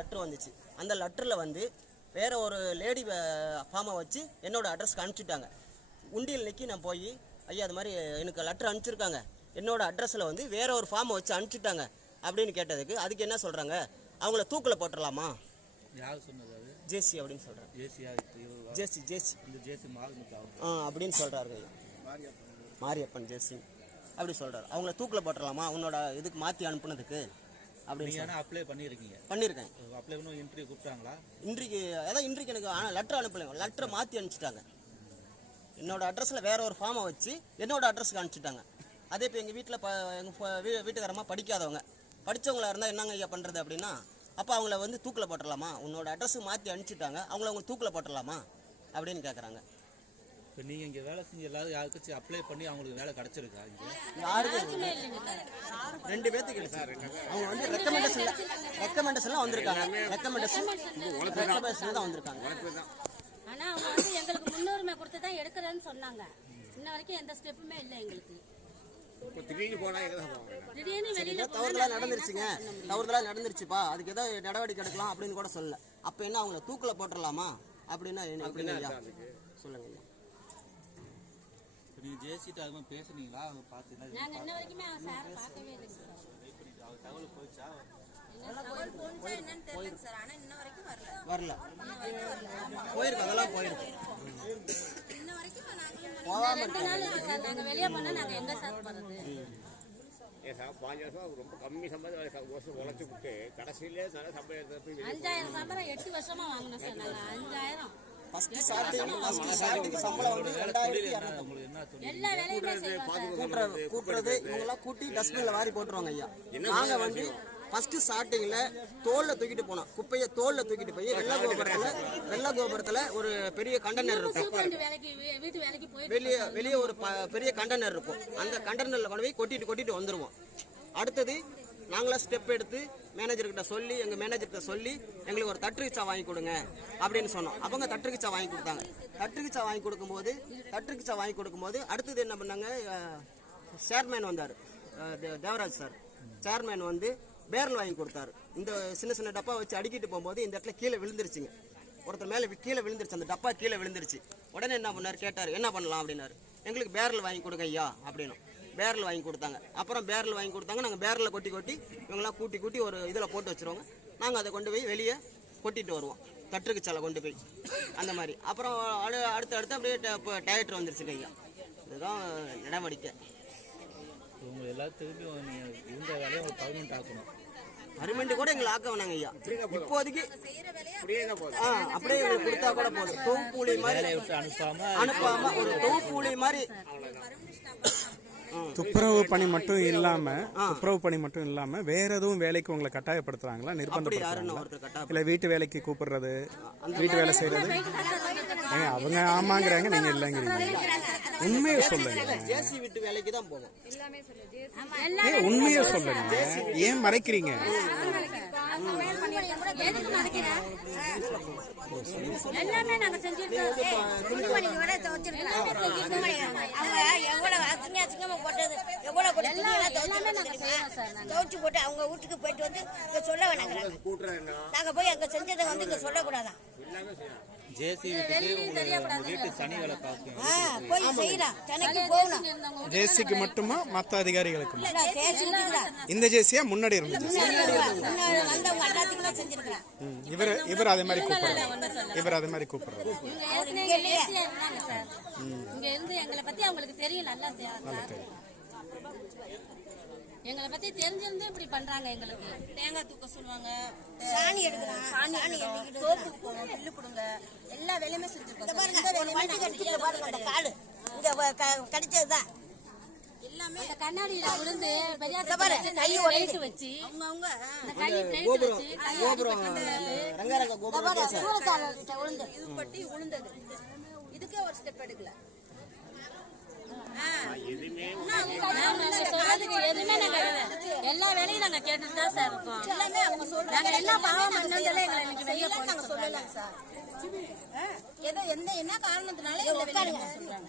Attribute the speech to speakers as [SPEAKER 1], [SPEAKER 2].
[SPEAKER 1] Letter வந்துச்சு. அந்த லெட்டரில் வந்து வேற ஒரு லேடி ஃபார்மை வச்சு என்னோட அட்ரஸ்க்கு அனுப்பிச்சிட்டாங்க. உண்டியல் நிற்கி நான் போய் ஐயா அது மாதிரி எனக்கு லெட்டர் அனுப்பிச்சிருக்காங்க. என்னோட அட்ரஸில் வந்து வேற ஒரு ஃபார்மை வச்சு அனுப்பிச்சிட்டாங்க. அப்படின்னு கேட்டதுக்கு அதுக்கு என்ன சொல்கிறாங்க அவங்கள தூக்கில் போட்டுடலாமா ஜேசி அப்படின்னு
[SPEAKER 2] இவர்
[SPEAKER 1] ஜேசி ஜேசி.
[SPEAKER 2] ஜேசி
[SPEAKER 1] ஆ அப்படின்னு சொல்கிறாரு மாரியப்பன் ஜெயசி அப்படி சொல்கிறார் அவங்கள தூக்கில் போட்டுடலாமா உன்னோட இதுக்கு மாற்றி அனுப்புனதுக்கு. அப்படின்னு
[SPEAKER 2] ஆனால் அப்ளை பண்ணியிருக்கீங்க?
[SPEAKER 1] பண்ணியிருக்கேன்.
[SPEAKER 2] அப்ளை பண்ணி இன்டர்வியூ கூப்பிட்டாங்களா?
[SPEAKER 1] இன்றைக்கு அதான் இன்றைக்கு எனக்கு ஆனால் லெட்டர் அனுப்பலைங்க லெட்டரை மாற்றி அனுப்பிச்சிட்டாங்க. என்னோட அட்ரஸில் வேற ஒரு ஃபார்மை வச்சு என்னோட அட்ரஸுக்கு அனுப்பிச்சிட்டாங்க. அதே இப்போ எங்கள் வீட்டில் ப எங்கள் வீட்டுக்காரமாக படிக்காதவங்க. படித்தவங்களா இருந்தால் என்னங்க ஐயா பண்ணுறது அப்படின்னா அப்போ அவங்கள வந்து தூக்கில் போட்டுடலாமா? உன்னோட அட்ரஸுக்கு மாற்றி அனுப்பிச்சிட்டாங்க. அவங்கள அவங்க தூக்கில் போட்டுடலாமா? அப்படின்னு கேட்குறாங்க
[SPEAKER 2] இப்போ நீங்கள் இங்கே வேலை செஞ்சு எல்லாரும் யாருக்காச்சும் அப்ளை பண்ணி அவங்களுக்கு வேலை கிடச்சிருக்கா இங்கே?
[SPEAKER 1] யாருக்கு? ரெண்டு பேர்த்துக்கு எடுத்தாரு அவங்க வந்து ரெக்கமெண்டேஷன்ல ரெக்கமெண்டேஷன்ல வந்திருக்காங்க. ரெக்கமெண்டேஷன் ரெக்கமெண்டேஷன் தான் வந்திருக்காங்க.
[SPEAKER 3] ஆனா அவங்க வந்து எங்களுக்கு முன்னுரிமை கொடுத்து தான் எடுக்கிறேன்னு சொன்னாங்க. இன்ன வரைக்கும் எந்த ஸ்டெப்புமே இல்லை எங்களுக்கு.
[SPEAKER 1] தவறுதெல்லாம் நடந்துருச்சுங்க. தவறுதெல்லாம் நடந்துருச்சுப்பா. அதுக்கு ஏதோ நடவடிக்கை எடுக்கலாம் அப்படின்னு கூட சொல்லல. அப்ப என்ன அவங்கள தூக்கில் போட்டுடலாமா அப்படின்னா சொல்லுங்க
[SPEAKER 2] நீங்கள் ஜேசிட்டு அது மாதிரி பேசுனீங்களா? அவங்க பார்த்து என்ன
[SPEAKER 3] நாங்க இன்ன வரைக்குமே சாரை பார்க்கவே இல்லை சார்.
[SPEAKER 2] அவர் தகவல் போயிடுச்சா?
[SPEAKER 1] வரல. போயிருக்கு அதெல்லாம் போயிருக்கு. போகாம
[SPEAKER 3] ரெண்டு நாள் இருக்கு சார் நாங்க வெளியே போனா நாங்க எங்க சார்
[SPEAKER 4] சார் பாஞ்சு வருஷம் ரொம்ப கம்மி சம்பளம் வருஷம் உழைச்சி விட்டு கடைசியிலே நல்ல சம்பளம்
[SPEAKER 3] அஞ்சாயிரம் சம்பளம் எட்டு வருஷமா வாங்கினோம் சார் அஞ்சாயிரம்.
[SPEAKER 1] கூட்டுறது கூட்டுறது இவங்கெல்லாம் கூட்டி டஸ்ட்பின்ல வாரி போட்டுருவாங்க ஐயா. நாங்க வந்து ஃபர்ஸ்ட் ஸ்டார்டிங்ல தோல்ல தூக்கிட்டு போனோம். குப்பையை தோல்ல தூக்கிட்டு போய் வெள்ள கோபுரத்துல வெள்ள கோபுரத்துல ஒரு பெரிய கண்டெய்னர் இருக்கும். வெளியே வெளியே ஒரு ப- பெரிய கண்டெய்னர் இருக்கும். அந்த கண்டெய்னர்ல கொண்டு போய் கொட்டிட்டு கொட்டிட்டு வந்துருவோம். அடுத்தது நாங்களா ஸ்டெப் எடுத்து மேனேஜர்கிட்ட சொல்லி எங்கள் மேனேஜர்கிட்ட சொல்லி எங்களுக்கு ஒரு தட்டுரிச்சா வாங்கி கொடுங்க அப்படின்னு சொன்னோம். அவங்க தட்டுரிச்சா வாங்கி கொடுத்தாங்க. தட்டுரிச்சா வாங்கி கொடுக்கும்போது தட்டுரிச்சா வாங்கி கொடுக்கும்போது அடுத்தது என்ன பண்ணாங்க சேர்மேன் வந்தார். தேவராஜ் சார். சேர்மேன் வந்து பேரன் வாங்கி கொடுத்தாரு. இந்த சின்ன சின்ன டப்பா வச்சு அடிக்கிட்டு போகும்போது இந்த இடத்துல கீழே விழுந்துருச்சுங்க. ஒருத்தர் மேலே கீழே விழுந்துருச்சு. அந்த டப்பா கீழே விழுந்துருச்சு. உடனே என்ன பண்ணார்? கேட்டார் என்ன பண்ணலாம் அப்படின்னாரு. எங்களுக்கு பேரல் வாங்கி கொடுங்க ஐயா அப்படின்னு பேரல் வாங்கி கொடுத்தாங்க. அப்புறம் பேரல் வாங்கி கொடுத்தாங்க. நாங்கள் பேரலில் கொட்டி கொட்டி இவங்கெல்லாம் கூட்டி கூட்டி ஒரு இதில் போட்டு வச்சிருவோங்க. நாங்கள் அதை கொண்டு போய் வெளியே கொட்டிட்டு வருவோம். தட்டுக்கு சாலை கொண்டு போய். அந்த மாதிரி. அப்புறம் அடு அடுத்து அடுத்து அப்படியே ட- இப்போ டயட்ரு வந்துருச்சுங்க ஐயா இதுதான் நடவடிக்கை
[SPEAKER 2] வேலையை பர்மனெண்ட் ஆக்கணும்.
[SPEAKER 1] பர்மனெண்ட் கூட எங்களை ஆக்க வேணாங்க ஐயா. இப்போதைக்கு
[SPEAKER 4] அப்படியே தான் போதும்.
[SPEAKER 1] ஆ அப்படியே கொடுத்தா கூட போதும். தொகுப்பூலி மாதிரி அனுப்பாம ஒரு தொகுப்பூலி மாதிரி
[SPEAKER 5] துப்புரவு பணி மட்டும் இல்லாம துப்புரவு பணி மட்டும் இல்லாம வேற எதுவும் வேலைக்கு உங்களை கட்டாயப்படுத்துறாங்களா? நிர்பந்தப்படுத்துறாங்களா? இல்ல வீட்டு வேலைக்கு கூப்பிடுறது வீட்டு வேலை செய்யறது அவங்க ஆமாங்கிறாங்க நீங்க இல்லைங்கிறீங்க. உண்மையை சொல்லுங்க.
[SPEAKER 1] ஜேசி வீட்டு வேலைக்கு தான் போவோம்
[SPEAKER 5] ஏ உண்மையை சொல்லுங்க. ஏன் மறைக்கிறீங்க?
[SPEAKER 3] எல்லாமே நாங்க செஞ்சுட்டு தான் இருக்கோம்.
[SPEAKER 6] துணிமணிக்கு விட துவைச்சிருக்கலாம். துணிமணிக்கு. அவங்க எவ்வளவு அசிங்க அசிங்கமா போட்டது. எவ்வளவு கூட துணியெல்லாம் துவைச்சு போட்டு அவங்க வீட்டுக்கு போயிட்டு வந்து இங்க சொல்ல வேணாங்கிறாங்க
[SPEAKER 4] கூட்டுறது என்ன?
[SPEAKER 6] நாங்க போய் அங்க செஞ்சதை வந்து இங்க சொல்லக்கூடாதான். போய் செய்யலாம் சென்னைக்கு போகணும்.
[SPEAKER 5] ஜேசிக்கு மட்டுமா மத்த அதிகாரிகளுக்குமா
[SPEAKER 6] இல்ல, தேசியத்துக்கு தான்.
[SPEAKER 5] இந்த ஜேசியா முன்னாடி ம், இவர் இவர் அதே மாதிரி கூப்பிடுறாரு. இவர் அதே மாதிரி கூப்பிடுறாரு.
[SPEAKER 3] இருந்து எங்களை பத்தி அவங்களுக்கு தெரியும் நல்லா சார் எங்களை பத்தி தெரிஞ்சிருந்தே இப்படி பண்றாங்க எங்களுக்கு
[SPEAKER 6] தேங்காய் தூக்க சொல்லுவாங்க சாணி எடுக்கலாம் சாணி தோப்புக்கு போவோம் பில்லு கொடுங்க எல்லா வேலையுமே செஞ்சிருக்கோம் பாருங்க ஒரு வண்டி கடிச்சிட்டு பாருங்க அந்த காடு இங்க வ- க- கடிச்சதுதான் எல்லாமே
[SPEAKER 3] அந்த கண்ணாடியில விழுந்து பெரியார்
[SPEAKER 6] இங்க பாரு,
[SPEAKER 3] வச்சு
[SPEAKER 6] கை
[SPEAKER 3] plate வச்சு
[SPEAKER 6] அவங்க அவங்க
[SPEAKER 3] கை பிளேட் கை
[SPEAKER 6] இது பட்டி விழுந்தது இதுக்கே ஒரு ஸ்டெப் எடுக்கல
[SPEAKER 3] சொல்றதுக்கு எதுவுமே நாங்க எல்லா வேலையும் நாங்க கேட்டுட்டு தான் சார் இருக்கோம். நாங்க என்ன பாவம் பண்ணதுல எங்களை இன்னைக்கு வெளியே
[SPEAKER 6] நாங்க சொல்லலாம் சார். ஏதோ எந்த என்ன காரணத்தினால சொல்றாங்க